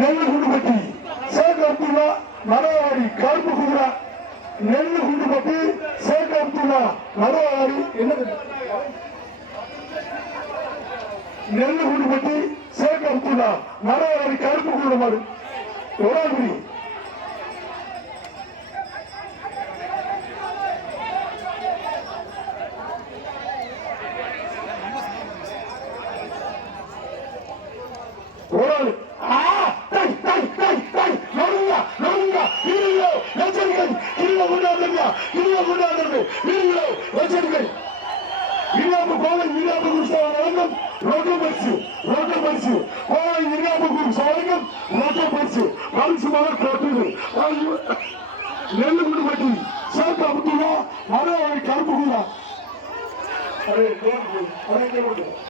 நெல்லுகுண்டுபட்டி ஷேக் அப்துல்லா மரவாடி கருப்பு குதிரை. நெல்லுகுண்டுபட்டி ஷேக் அப்துல்லா மரவாடி என்னது? நெல்லுகுண்டுபட்டி ஷேக் அப்துல்லா மரவாடி கருப்பு குதிரை மாடு ஒராகுடி. நெல்லுகுண்டுபட்டி ஷேக் அப்துல்லா மரவாடி கருப்பு குதிரை.